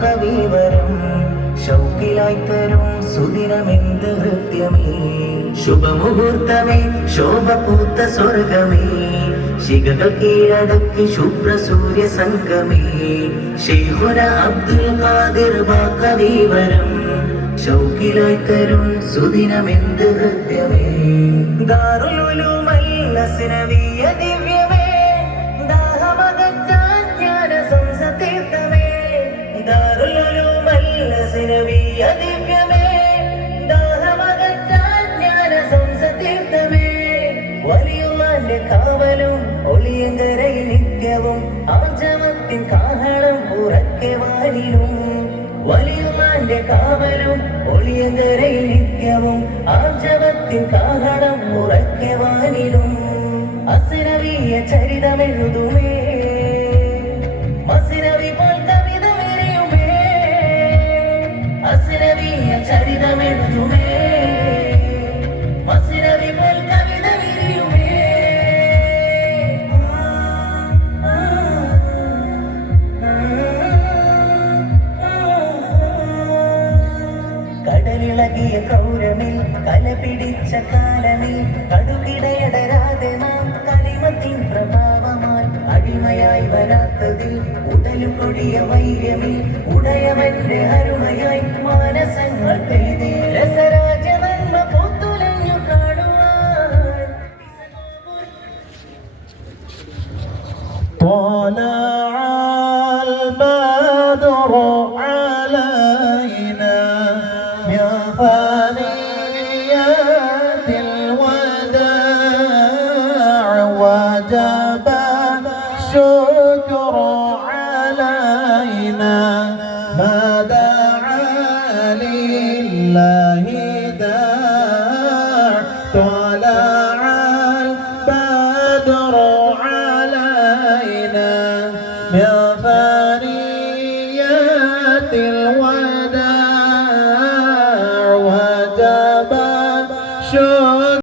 കവിവരം ശൗക്കിലായി തരും സുദിനമെന്ത് ഹൃദ്യമേ ശുഭമുഹൂർത്തമേ ശോഭ പൂത്ത സ്വർഗമേ ശിഖകൾ കീഴടക്കി ശുഭ്രസൂര്യ സംഗമേ ശൈഖുന അബ്ദുൽ ഖാദിർ കവിവരം ശൗക്കിലായി തരും സുദിനമെന്ത് ഹൃദ്യമേ ദാറുൽ ഉലൂമൽ അസ്നവിയ്യ ദിവ്യമേ ദാഹമകറ്റാൻ ജ്ഞാന സംസതീർത്ഥമേ ദാറുൽ ഉലൂമൽ അസ്നവിയ്യ ദിവ്യമേ ദാഹമകറ്റാൻ ജ്ഞാന സംസതീർത്ഥമേ വലിയുള്ളാന്റെ കാവലും ഒളിയങ്കരയിൽ നിത്യവും ആർജവത്തിൻ കാഹളം ഉറക്കെ വാനിലും വലിയുള്ളാന്റെ കാവലും ഒളിയങ്കരയിൽ നിത്യവും ആർജവത്തിൻ കാഹളം ഉറക്കെ വാനിലും അസ്നവിയ്യ ചരിതമെഴുതുമേ മസ്നവി പോൽ കവിത വിരിയുമേ അസ്നവിയ്യ ചരിതമെഴുതുമേ മസ്നവി പോൽ കവിത വിരിയുമേ കടലിളകിയ കൗരമിൽ കല പിടിച്ച കാലമിൽ കടുകിടയടരാതെ നാം കലിമത്തിൻ പ്രഭാവമാൽ അടിമയായി വരാത്തതിൽ ഉടലും കൊടിയ വൈര്യമിൽ ഉടയവന്റെ അരുമയായി മാനസങ്ങൾ പെയ്തി രസരാജനന്മ പൂത്തുലഞ്ഞു കാണുവാൻ طلع البدر علينا من ثنيات الوداع وجب الشكر علينا ما دعا لله داع طلع البدر علينا من